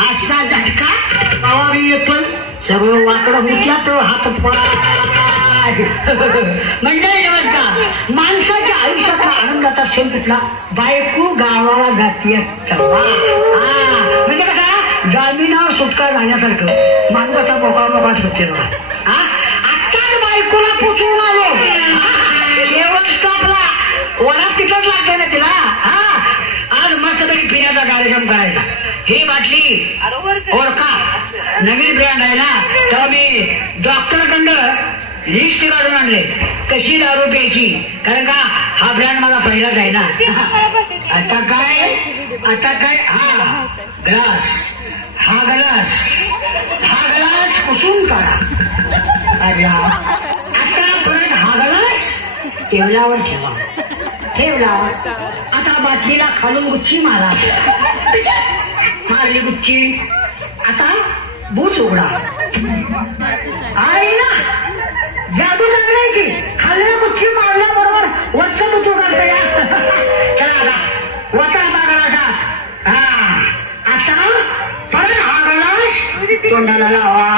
असा झटका पावावी येतो सगळं वाकडं उठला तो हात मंडळी नमस्कार. माणसाच्या आयुष्याचा आनंदाचा क्षण कुठला? बायको गावाला जातीय म्हणजे कसा जामिनावर सुटका झाल्यासारखं माणूस असा मोकळा मोकळा सुटते बघा. आत्ताच बायकोला पुचवून आलो शेवट स्टॉपला वडा तिकट लागते ना तिला. आज मस्त तरी पिण्याचा कार्यक्रम करायचा. ही बाटली ओळखा नवीन ब्रँड आहे ना तर मी डॉक्टरकडं लिस्ट काढून आणले कशी दारू प्यायची कारण का हा ब्रँड मला पहिलाच आहे ना. आता काय हा ग्लास पुसून काढा. आता परत हा ग्लास टेबलावर ठेवला. आता बाटलीला खालून गुच्ची मारली गुच्ची. आता बूच उघडा. आहे ना जादू लागलाय की खाल्ल्या गुच्ची मारल्याबरोबर वरचा बूच उघडता या. चला आता वता बागळाचा. आता परत हा गलास तोंडाला लावा.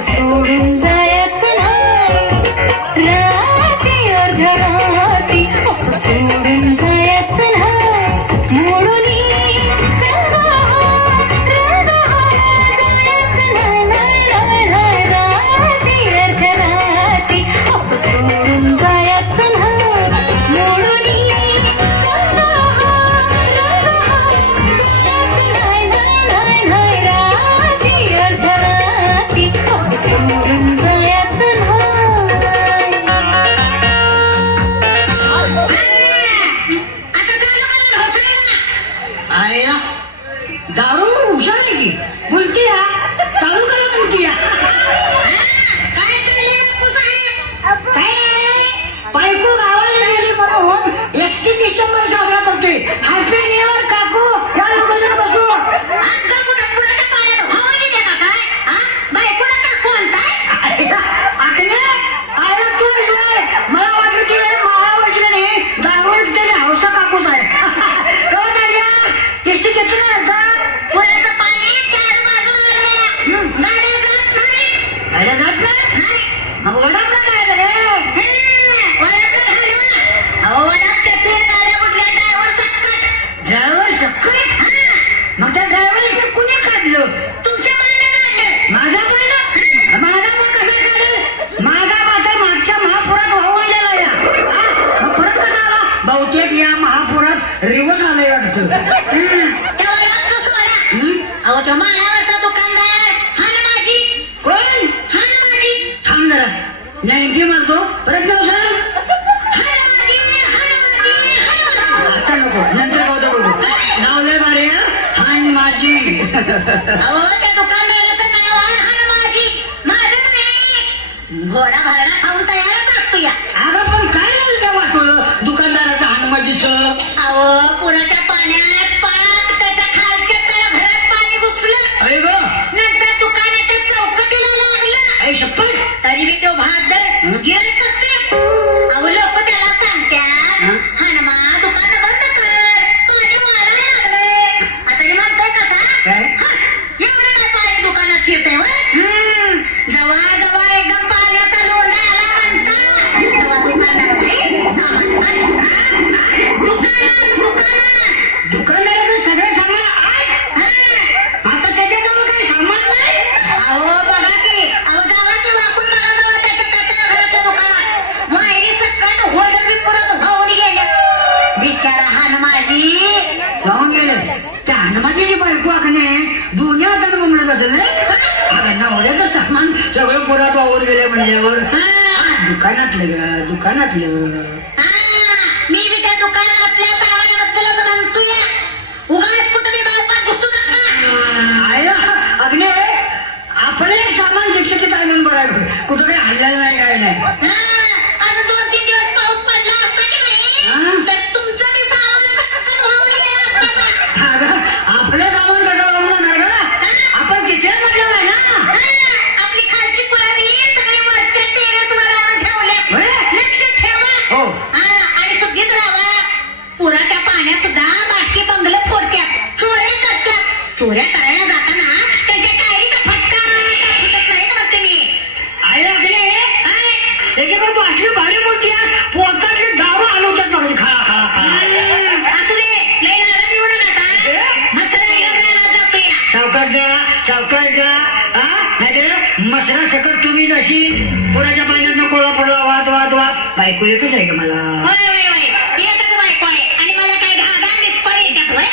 सोडून जायचं नाही रात्री अर्धरात्री असं सोडून जायचं नाही. मोडून संग रंग जायचं नाही रात्री अर्धरात्री असं सोडून जायचं नाही. मोडून संग रंग जायचं नाही रात्री अर्धरात्री सोडून जायचं नाही. आहे ना दारू हुशार आहे की बोलती या चालू करा बोलती या. बायको गावाला गेली म्हणून 31 डिसेंबर साजरा करते. हॅपी न्यू इयर काकू. या लोकांना बसू. मला वाटलं की महाराष्ट्र नाही दारू त्याची हौसा काकूच आहे. किस्ती घेतली पुराचं पाणी चार बाजूला गाड्या जात नाही मग वडाप काय रे ड्रायव्हर सक्कट. मग त्या ड्रायव्हर कुणी काढलं? तुमच्या काढलं. माझा पण कसं काढेल? माझा माता मागच्या महापुरात वाहून गेला या. मग परत कसा आला? बहुतेक या महापुरात रिवर्स आलंय वाटतं. अहो तो माळ्यावरचा दुकानदार हा ना माझी. कोण? हा ना माझी. थांब जरा 90 मारतो परत नाव सांग. आता नको नंतर बघू नाव लय भारी हान माझी. अहो त्या दुकानदाराचं नाव आहे हा ना माझी. माझं नाही. घोडा भरणा खाऊन तयारच असतो या. अगं पण काय झालं त्या वाटवलं दुकानदाराचं हान माझीचं? अहो पुराच्या पाण्यात पाक त्याच्या खालच्या तळघरात पाणी घुसलं. अरे ग नंतर दुकानाच्या चौकटीला लागलं. आई शपथ. तरी मी तो भागदर गिराईक असते. अहो लोक त्याला सांगतात हनुमा दुकान बंद कर पाणी मारायला लागले. आता मी म्हणतोय कसा काय? एवढं काय पाणी दुकानात शिरतंय जवळ एकदम पाण्याचा लोंढा आला म्हणता तेव्हा दुकानदार नाही सामान दुकानदाराचं सगळं सामान आज आता त्याच्याजवळ काही सामान नाही. अहो बघा की अहो गावाची वाकून बघा वाहून गेले म्हणल्यावर हा. दुकानातलं ग दुकानातलं हा, मी बी त्या दुकानातल्या सामानाबद्दलच म्हणतोय. उगाच कुठं बी बाळपात घुसू नका. आय अग्ने आपले सामान जिथले तिथे आणून बघायला कुठं काही हल्लेलं नाही काय नाही हा, आज 2-3 दिवस पाऊस पडला असता की हा. नाही तर तुमचं बी सामान सकट वाहून गेलं असतं. अगं, आपलं सामान कसं वापरणार ग आपण तिथे म्हटलं आहे ना आपली खालची पुराणी सगळे वरच्या टेरेसवर आणून ठेवल्या. होय? लक्ष ठेवा. हो. हा, आणि सुगीत राहा. पुराच्या पाण्यात सुद्धा बाकी बंगलं फोडत्यात, चोऱ्या करतात. चोऱ्या करायला जाताना त्यांच्या टायरीचा फटका फुटत नाही का म्हणते मी. आय अग्ने त्याच्याकडे तू अशी भारी मोठी पोटातली दारू आलवतात बघ खा खा खा असू दे, लय नाराज येऊ नका आता. मच्छर घेऊन रानात जातोय. सावकाश जा नाही मसरा सकट तुम्ही जशी पुराच्या पाण्यात कोळा पडला वाद वाद वाद बायको एकच आहे का मला होय होय होय, एकच बायको आहे आणि मला काय 10 मिस्पर येतात होय.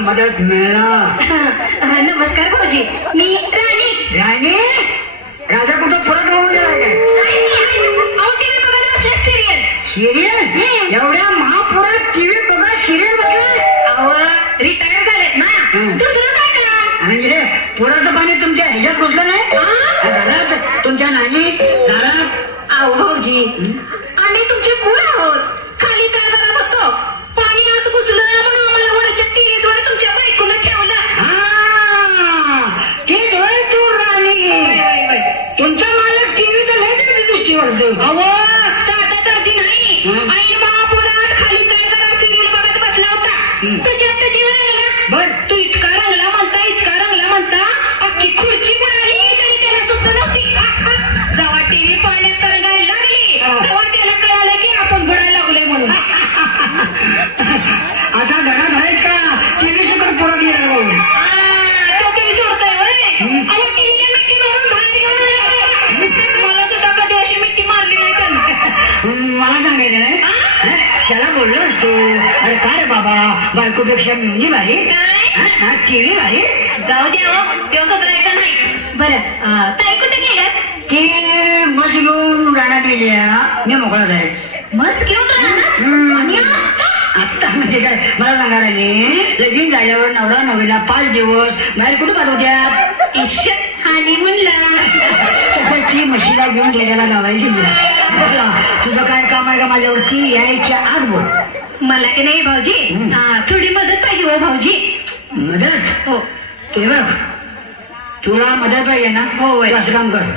मदत मिळणार. नमस्कार भाऊजी, मी राणी. राणी राजा कुठं परत राहून गेला काय? सिरियल एवढ्या महापुरात टीव्ही बघा सिरियल बघा. रिटायर झालेत ना, दुसरं काय करा. म्हणजे पुराचं पाणी तुमच्या ह्याच्यात घुसलं नाही घरात तुमच्या नानी घरात. अहो भाऊजी, आम्ही तुमचे कुळ आहोत. खाली काय करत होतो, पाणी आत घुसलं म्हणून आम्हाला वरच्या टेरेसवर तुमच्या बायकोला ठेवलं. तेच होय तू राणी. तुमचा मालक टीव्ही तर लय दिसती वाटतं. अहो साधा दर्दी नाही, आई महापुरात खाली काय करा सिरियल बघत बसला होता. त्याच्यात जीव रंगला. बर तू इतका रंगला म्हणता अख्खी खुर्ची बुडाली तरी त्याला सुद्धा नव्हती. जेव्हा टीव्ही पाण्यात तरंगायला लागली तेव्हा त्याला कळालं की आपण बुडायला लागलोय म्हणून. आता घरात आहेत का टीव्ही सुद्धा पुढे गेला. तो टीव्ही सोडतोय होय. अहो टीव्हीला मिठी मारून बाहेर घेऊन आला. मला सुद्धा कधी अशी मिठी मारली नाही त्यानं. मला सांगायचं नाही त्याला बोललो असतो अरे काय रे बाबा बायकोपेक्षा मिळून भारी टीव्ही भारी. जाऊ द्या हो, तो घबरायचा नाही. बरं ताई कुठे गेल्यात? ते मस घेऊन राहण्यात गेल्या. मी मोकळाच आहे. मस्त घेऊन राहणार आणि आता म्हणजे काय मला सांगा राणी लगीन झाल्यावर नवरा नवरीला 5 दिवस बाहेर कुठे पाठवत्यात? हनीमूनला. ती म्हशीला घेऊन गेल्याला गावायची तुझं काय काम आहे का माझ्यावरती यायच्या आत बोल. मला की नाही भाऊजी थोडी मदत पाहिजे हो भाऊजी. मदत हो ते बघ तुला मदत पाहिजे ना. हो असं काम कर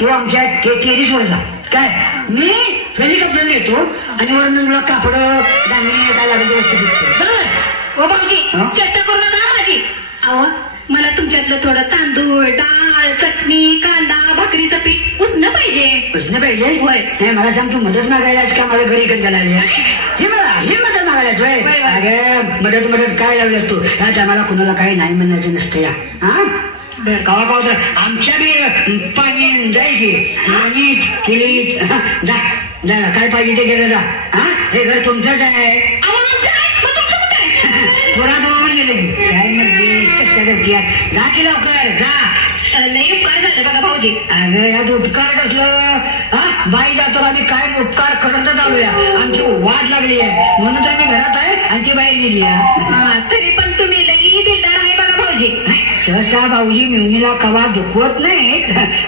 तू आमच्या टेरिसवर जा काय मी हेलिकॉप्टर येतो आणि वरून तुला कापड धान्य काय लागेल वस्तू दिसतो. हो भाऊजी चर्चा करू नका माझी. अहो मला तुमच्यातलं थोडं तांदूळ डाळ चटणी कांदा भाकरीचं पीठ उसणं पाहिजे. उसणं पाहिजे होय. नाही मला सांग तू मदत मागायलाच का माझ्या घरी कधी लागली ही मदत मागायलाच होय. अरे मदत काय लावलीस तू ह्याच आम्हाला कुणाला काही नाही म्हणायचं नसतं या. हा कवा कवा तर आमच्या बी पाणी जायची आणि केली जा जा काय पाहिजे ते गेलं जा. हा हे घर तुमचंच आहे. थोडा दोन गेले काय म्हणजे कशा करते जा की लवकर जा. लई उपकार झाले बघा भाऊजी. अगं यात उपकार कसलं हा बाई जातो आम्ही काय उपकार करतच आलोया. आमची वाट लागली आहे म्हणून तर मी घरात आहे आणि ती बाहेर गेली आहे. तरी पण तुम्ही लई दिलदार आहे बघा भाऊजी. सहसा भाऊजी मिळणीला कवा दुखवत नाही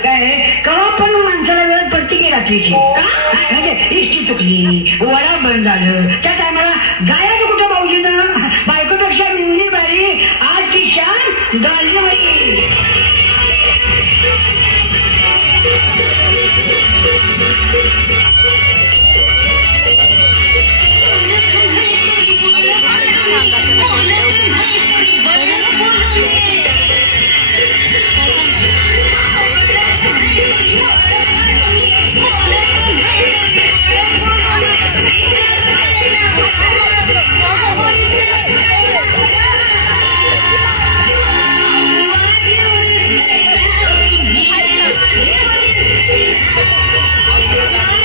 काय कवा पण माणसाला वेळ पडते की रात्रीची म्हणजे इष्टी चुकली वडा बंद झालं त्या टायमाला जायचं कुठं भाऊजीनं. बायकोपेक्षा मिळणी बारी आज ती शान गाली बाई. Thank you.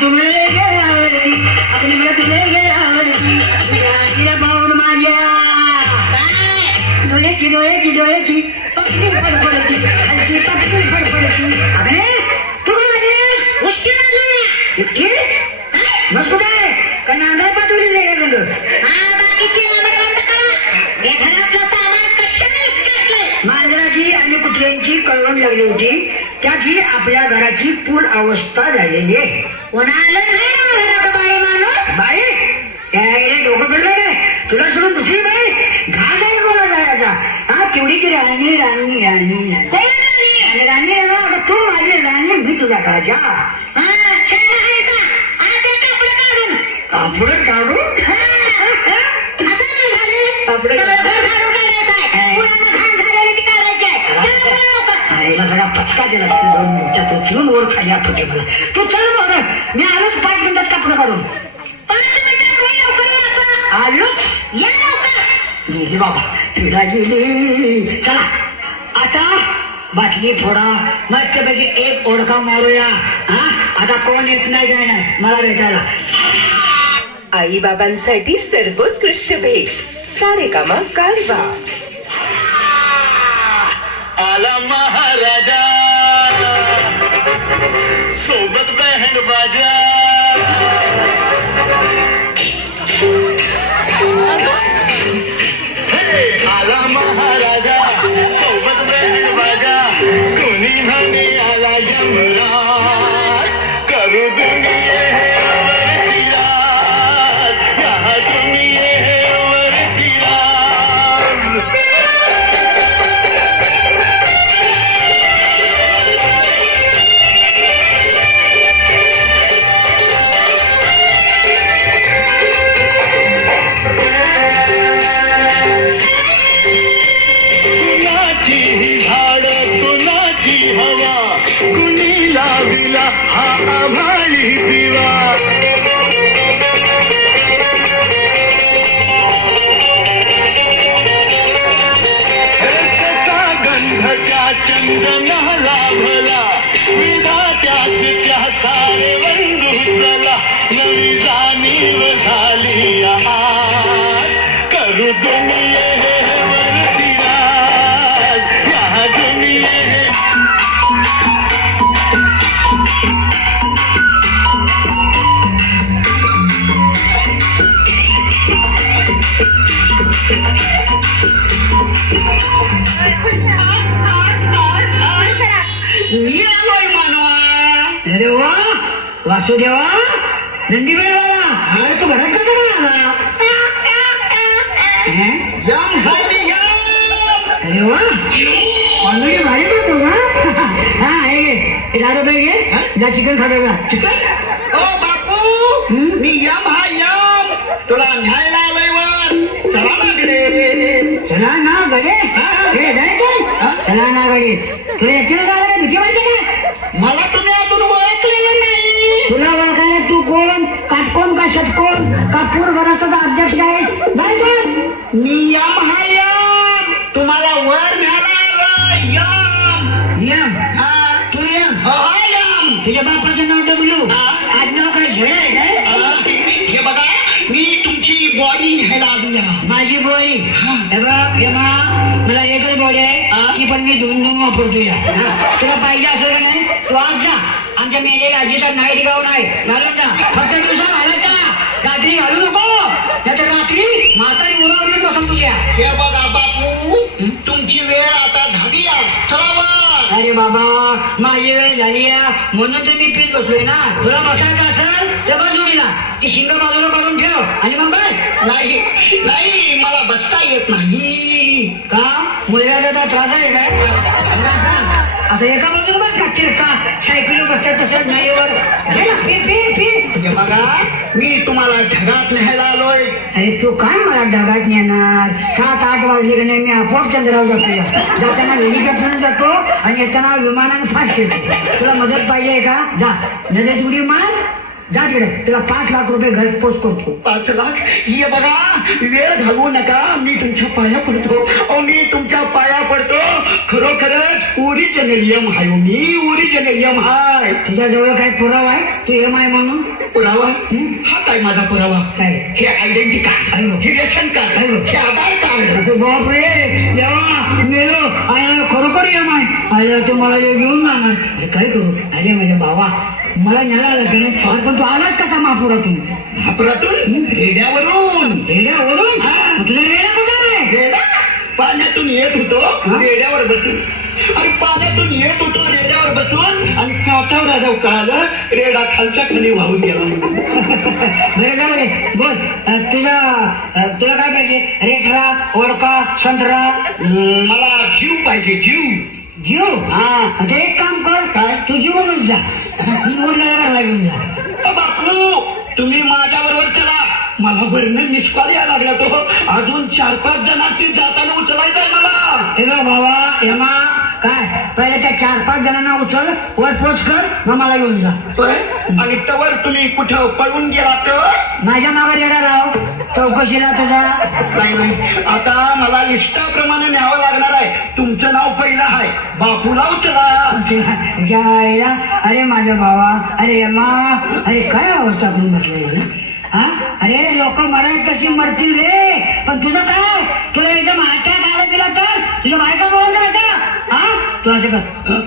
तुम्हाला गेल्यावरती आपली मला तुला गेल्यावरती तिला पाहून माझ्या डोळ्याची डोळ्याची डोळ्याची पक्षी फडफडती खालची पक्षी फडफडती अरे तू मग कुठे का नांदा पाठवली नाही बाकीची मांजराची आणि कुत्र्यांची कळवण लागली होती त्याची आपल्या घराची पूर्ण अवस्था झालेली आहे. कोणाला नाही बाई माणूस बाई त्याला डोकं पडलं नाही तुला सोडून दुसरी बाई घास आहे कोणा जायचा हा केवढीची राणी राणी राणी राणी राणी आता तू माझी राणी मी तुझा राजा कापड काढून आईला सगळा पचका दिला दोन मिनिटात उचलून वर खाली आठवते मला तू चल बरं मी आलोच 5 मिनिटात कापड काढून आलोच गेली बाबा पिढा गेली चला आता बाटली फोडा मस्तपैकी एक ओळखा मारूया हा आता कोण येत नाही काय नाही मला भेटायला आई बाबांसाठी सर्वोत्कृष्ट भेट सारेगामा कारवा. आला महाराजा सोबत बँड बाजा आला महाराजा सोबत बँड बाजा कोणी म्हणे आला यमराज करू वासुदेवा नंदीबाई बाबा तू घरात कसं आला अरे वा ऑलरेडी भारी करतो का हा हे दारू बाई घे जा चिकन खातो का चिकन ओ बापू मी यम हा यम तुला न्यायला आलोय वर चला ना गडे चला ना गडे हे जायचं चला ना गडे तुला एकटीला जायला भीती वाटते का मला तुम्ही अजून ओळखलेलं नाही तुला ओळखायला तू कोण काटकोण का षटकोण का पूर घराचा अध्यक्ष आहे जायचं मी यम हा यम तुम्हाला वर न्यायला आलोय यम यम हा तू यम हो यम तुझ्या बापाचं नाव डबलू आडनाव काय झेड आहे काय हे बघा मी तुमची बॉडी न्यायला आलोय माझी बॉडी हे बघ यमा मला एकच बॉडी आहे ती पण मी दोन वापरतो या तुला पाहिजे असं का नाही तू आज जा आमच्या मेले आजीचा नाईट गाऊन आहे घालून जा फक्त दिवसा घालायचा रात्री घालू नको नाहीतर रात्री म्हातारी मुलावरून बसून तुझ्या हे बघा बापू तुमची वेळ आता झाली चला वर अरे बाबा माझी वेळ झाली म्हणून तर मी पीत बसलोय ना तुला बसायचं असेल तर बस जोडीला ती शिंग बाजूला काढून ठेव आणि मग बस नाही नाही मला बसता येत नाही का मुलगा त्रास आहे काय आता एका बाजूला बस लागतील का सायकली बसतात तसं नाही वर हे बघा मी तुम्हाला ढगात न्यायला आलोय अरे तू काय मला ढगात नेणार 7-8 वाजले की नाही मी आपोआप चंद्रावर जातो जाताना हेलिकॉप्टरने जातो आणि येताना विमानानं फास्ट येतो तुला मदत पाहिजे का जा नदीत उडी मार जा तिकडे तुला 5 लाख रुपये घर पोच करतो 5 लाख हे बघा वेळ घालवू नका मी तुमच्या पाया पडतो मी तुमच्या पाया पडतो खरोखरच ओरिजिनल यम हाय हो मी, ओरिजिनल यम हाय. तुझ्या जवळ काय पुरावा आहे तू एम आय म्हणून? पुरावा हा काय माझा पुरावा? काय? हे आयडेंटिटी कार्ड, हे रेशन कार्ड, हे आधार कार्ड. अरे बापरे देवा मेलो आय खरोखर एम आय. अरे तू मला हे घेऊन जाणार. अरे काय करू? अरे माझ्या भावा मला न्यायला आलं का नाही? अरे पण तू आलाच कसा महापुरातून? महापुरातून रेड्यावरून. रेड्यावरून? तुझा रेड्या कुठे आहे? रेडा पाण्यातून येत होतो रेड्यावर बसून. आणि पाण्यातून येत होतो रेड्यावर बसून आणि काठावर आल्यावर कळालं रेडा खालच्या खाली वाहून गेला. बरं जाऊ दे बोल. तुला काय पाहिजे? रेखा ओळखा संत्रा? मला जीव पाहिजे, जीव. जीव? आता एक काम कर काय तू जीवनच जा. घरला घेऊन जा. बापू तुम्ही माझ्या बरोबर चला. मला वरनं मिस कॉल यायला लागला तो. अजून 4-5 जणांची जाताना उचलायचंय मला. हे बघ भावा हेमा काय पहिले त्या 4-5 जणांना उचल वर पोच कर मग मला घेऊन जा. होय? आणि तवर तुम्ही कुठं पळून गेला तर? माझ्या मागे येणार राव चौकशीला तुझा. नाही नाही आता मला लिस्टाप्रमाणे न्यावं लागणार आहे. तुमचं नाव पहिलं आहे, बापूला उचला. जायला अरे माझ्या भावा अरे हेमा अरे काय अवस्था करून बसले हा? अरे लोक मरायत कशी मरतील रे. पण तुझं काय? तुला एकदम अटॅक आला दिला तर तुझ्या बायका बोलून करायचा. हा तू असं कर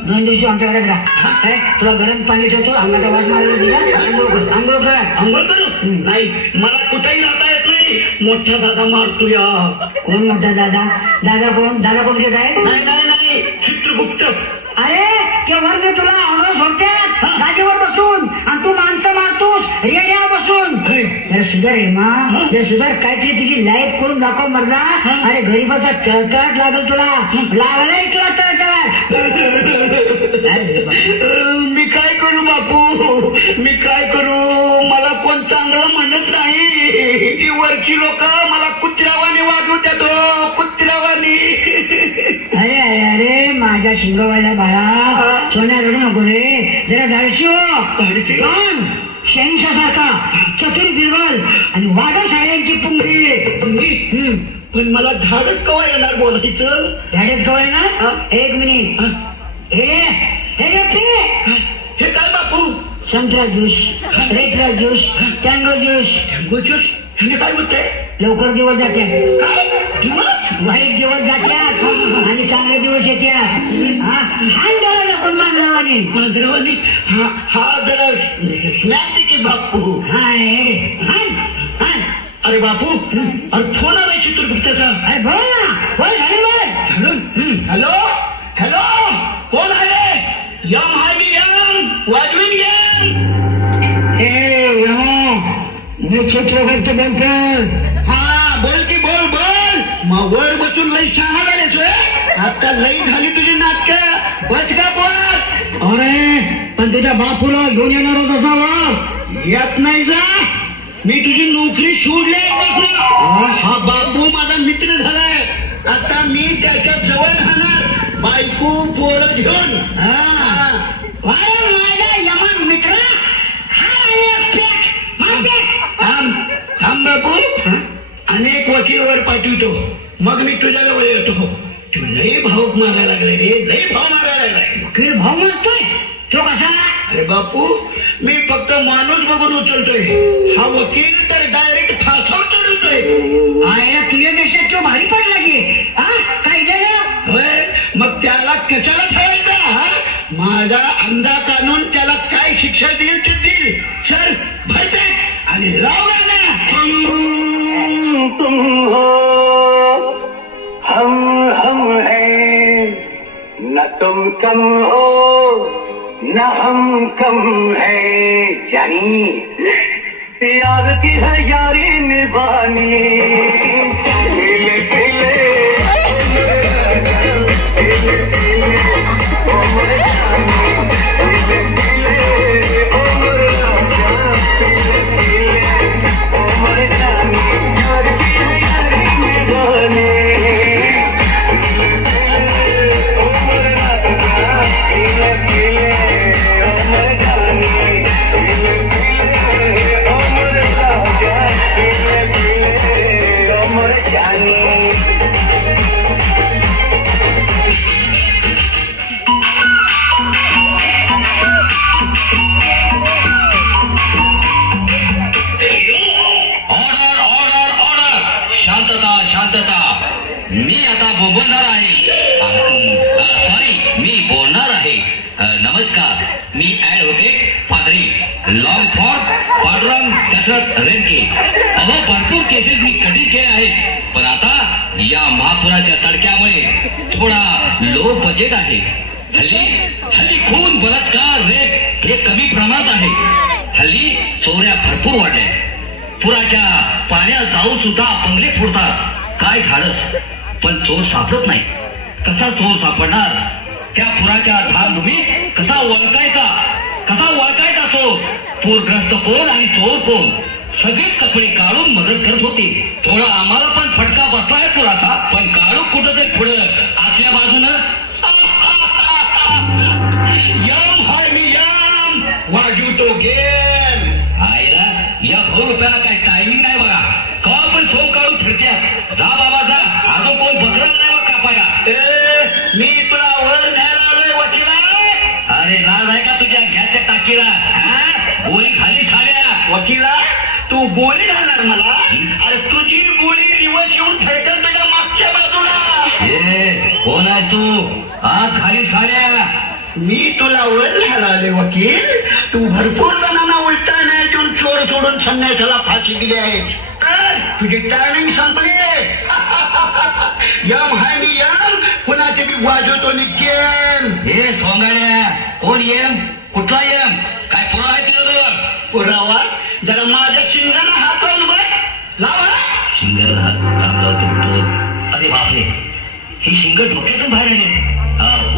2 दिवशी आमच्याकडे राहा. काय तुला गरम पाणी ठेवतो अंगाचा वास मारायला तुझा आंघोळ कर. आंघोळ कर. आंघोळ करू? नाही मला कुठेही राहता येत नाही. मोठा दादा मारतो या. कोण मोठा दादा? दादा कोण? दादा कोण घेत आहे? नाही नाही नाही चित्रगुप्त. अरे केव्हा मी तुला ऑनर सोडत्यात गाडीवर बसून आणि तू माणसं मारतोस रेड्यावर बसून. अरे सुधार हेमा हे सुधार काहीतरी तुझी लाईफ करून दाखव मरला. अरे घरी बसा चळचळाट लागल तुला. लागलाय तुला चळचळाट. मी काय करू बापू, मी काय करू? मला कोण चांगलं म्हणत नाही. ती वरची लोक मला कुत्र्यावानी वागू देतो, कुत्र्यावानी. अरे अरे अरे माझ्या शिंगवाल्या बाळा सोन्या रडू नको रे. जरा धाडशी हो. शेंगशासारखा चतुर बिरबल आणि वाघा साहेबांची पुंगडी. पण मला धाडच कवा येणार बोलायचं? धाडच कवाय ना? एक मिनिट. हे काय बापू? संत्रा ज्यूस रेत्रा ज्यूस टँगो ज्यूस. गोचूस हे काय होते? लवकर दिवस जाते. काय दिवस? वाईट दिवस जात्यात आणि चांगले दिवस येत्यात. मांजरावानी मांजरावानी हा जरा स्नॅक की बापू. अरे बापू अरे फोन आलाय चित्रगुप्ताचा. अरे बोल ना बोल बोल. हॅलो हॅलो कोण आहे? यम आहे मी यम वाजवीन यम. मी चित्रगुप्त बोलतोय. हा बोल की बोल बोल. मग वर बसून लई शहाणा झालेस होय. आता लई झाली तुझी नाटक. बस का बोल. अरे पण तुझ्या बापूला घेऊन येणार होत असावा. येत नाही जा. मी तुझी नोकरी सोडली. हा बापू माझा मित्र झालाय. आता मी त्याच्या जवळ राहणार बायको पोरं घेऊन. माझा यमान मित्र थांब बापू अनेक वकीलवर पाठवतो मग मी तुझ्याजवळ येतो. तू लई भाऊक मारायला लागलाय रे, लई भाव मारायला लागलाय. वकील भाऊ मारतोय तो कसा? अरे बापू मी फक्त माणूस बघून उचलतोय. हा वकील तर डायरेक्ट फासावर चढवतोय. आयला तुझ्यापेक्षा तो भारी पडला की. काय झालं? होय मग त्याला कशाला ठेवायचा? माझा अंधा कानून त्याला काय शिक्षा देईल ते देईल. चल भरते आणि लाव गाणं. तुम हो हम है न तुम कम हो न हम कम है. जानी यार की है यारी निभानी. खिले खिले खिले खिले ओ मेरे जानी. खिले खिले ओ मेरे राजा. खिले खिले ओ मेरे जानी. यार की है यारी निभानी. नमस्कार, मी ऍडव्होकेट पादरी लॉंग फॉर पांडुरंग दशरथ रेणके. अहो, भरपूर केसेस मी कधी केले आहेत, पण आता या महापुराच्या तडक्यामुळे थोडा लो बजेट आहे. हल्ली खून, बलात्कार, रेप हे कमी प्रमाणात आहे. हल्ली चोऱ्या भरपूर वाढल्या. पुराच्या पाण्यात जाऊन सुद्धा बंगले फोडतात. काय धाडस, पण चोर सापडत नाही. कसा चोर सापडणार? त्या पुराच्या धामधुमीत कसा ओळखायचा चोर? पूरग्रस्त कोण आणि चोर कोण? सगळीच कपडे काढून मदत करत होते. थोडा आम्हाला पण फटका बसलाय पुराचा, पण काढू कुठं तरी पुढं आतल्या बाजूनं. यम हाय मी यम वाजवतो गेम. आईला या भाऊ रुपयाला काय टायमिंग नाही बघा. का पण सो काढून फिरत्या. जा बाबा जा, अजून कोण बकरा नाही बघ कापाया. मी तुला वर न्यायला आलोय वकिला. अरे लाज आहे का तुझ्या घ्याच्या टाकीला? गोळी खाली साड्या. वकिला तू गोळी घालणार मला? अरे तुझी गोळी रिवर्स येऊन थेटर तुझ्या मागच्या बाजूला. कोण आहे तू? आत खाली साड्या. मी तुला वर न्यायला आले वकील. तू भरपूर जणांना उलटा नाही देऊन चोर सोडून संन्यासाला फाशी दिली आहे. तर तुझी टायमिंग संपली. यम हाय मी यम, कुणाचे बी वाजवतो मी गेम. हे सोंगाड्या, कोण येम? कुठला येम? काय पुरा आहे तुझ्याजवळ? पुरावा जरा माझ्या शिंगानं हात लावून बघ. लावा. शिंगर काम लावतो. अरे बापरे, ही शिंगर डोक्यातून बाहेर आले.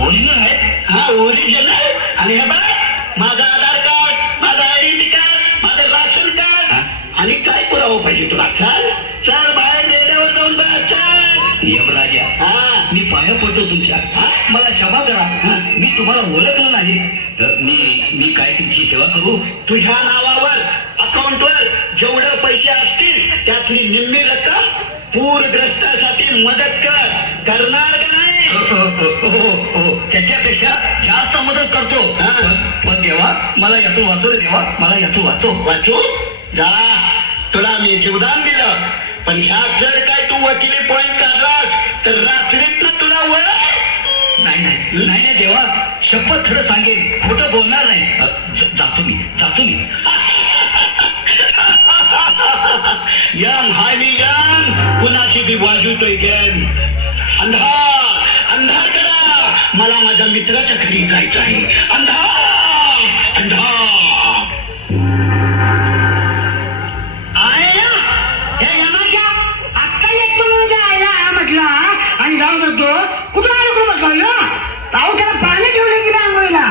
ओरिजिनल आहे? हा ओरिजिनल. आणि हे बघ माझं आधार कार्ड, माझं आयडेंटिटी कार्ड, माझं राशन कार्ड. आणि काय पुरावा पाहिजे तुला? चल चल बाहेर रेड्यावर जाऊन बस. चल यमराजा, मी पाया पडतो तुमच्या. मला क्षमा करा, मी तुम्हाला ओळखलं नाही. मी काय तुमची सेवा करू? तुझ्या नावावर अकाउंटवर जेवढे पैसे असतील त्यातली निम्मी रक्कम पूरग्रस्तासाठी मदत करणार का नाही? त्याच्यापेक्षा जास्त मदत करतो. पण देवा, मला यातून वाचव रे देवा, मला यातून वाचव. वाचू जा. तुला मी जीवदान दिलं, पण ह्यात जर काय तू वकिली पॉइंट काढलास तर रात्रीतनं तुला वर. नाही देवा, शपथ खरं सांगेन, खोटं बोलणार नाही. जातो मी. यम हाय मी यम, कुणाची बी वाजवतोय गेम. अंधार करा, मला माझ्या मित्राच्या घरी जायचं आहे. अंधार. आयला हे यमाच्या आत्ता येतो म्हणजे आयला म्हटला आणि जाऊन बसतो. कुठं आलो कुठं बसलो? पाहू त्याला पाणी ठेवले की नाही आंघोळीला?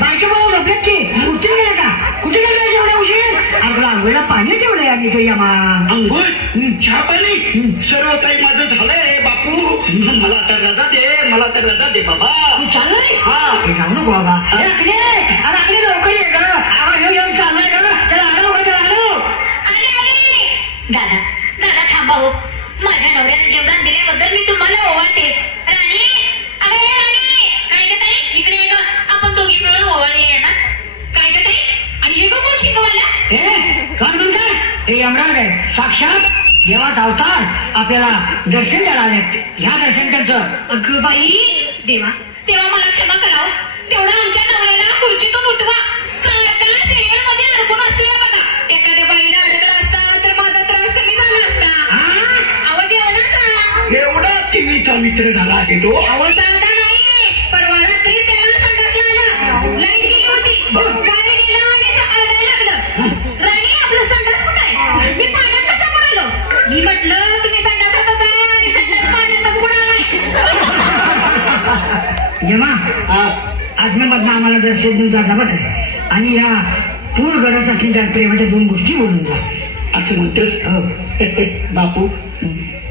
बायच्या बोलून झोपलेत की उठून गेले का? कुठे गेले एवढ्या उशीर? आपला आंघोळीला पाणी ठेवलंय आम्ही तो यमा. अंघोळ, चहा पाणी सर्व काही माझं झालंय बापू. मला तर रजा दे बाबा. तू चाललाय? हे सांगू नको बाबा. अरे लवकर ये ग. आवाज येऊन चाललाय ग. त्याला आलो. दादा थांबा हो. माझ्या नवऱ्याने जीवदान दिल्याबद्दल मी तुम्हाला ओवाळते. राणी, अरे राणी, काय ग ताई, इकडे ये ग. आपण दोघी मिळून ओवाळूया ना. काय ग ताई? आणि हे ग कोण शिकवायला? कोण म्हणतात? हे यमराज आहे, साक्षात देवाचा अवतार. आपल्याला दर्शन द्यायला आले. ह्या दर्शन त्यांचं. अगं बाई, देवा मला क्षमा करावं. तेवढा आमच्या नवऱ्याला खुर्चीतून उठवा. सारखा सिरियल मध्ये अडकून असतोय बघा. एखाद्या बाईला अडकला असता तर माझा त्रास कमी झाला असता. आवाज जेवणाचा एवढा टीव्हीचा मित्र झाला आहे तो. आवाज साधा नाही. परवा रात्री त्याला संडासला आला. लाईट गेली होती. काय गेलं आणि आरडायला लागलं. राणी, आपलं संडास कुठं आहे? मी पाण्यात कसं बुडालो? मी म्हटलं तुम्ही संडासातच आहे आणि संडास पाण्यातच बुडालाय. यमा आत्म्यामधनं आम्हाला दर्शन देऊन जाता बरं. आणि या पूर गरज असलेल्या प्रेमाच्या 2 गोष्टी बोलून जा. असं म्हणतोस? बापू,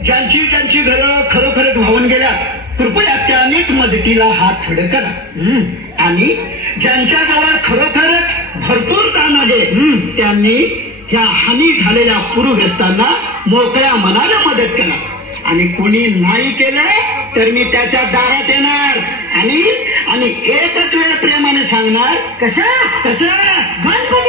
ज्यांची घरं खरोखरच वाहून गेल्या, कृपया त्यांनीच मदतीला हात पुढे करा. आणि ज्यांच्याजवळ खरोखरच भरपूर काम आहे त्यांनी या हानी झालेल्या पूरग्रस्तांना मोकळ्या मनाला मदत करा. आणि कोणी नाही केलंय तर मी त्याच्या दारात येणार आणि एकच वेळ प्रेमाने सांगणार. कसं कसं गणपती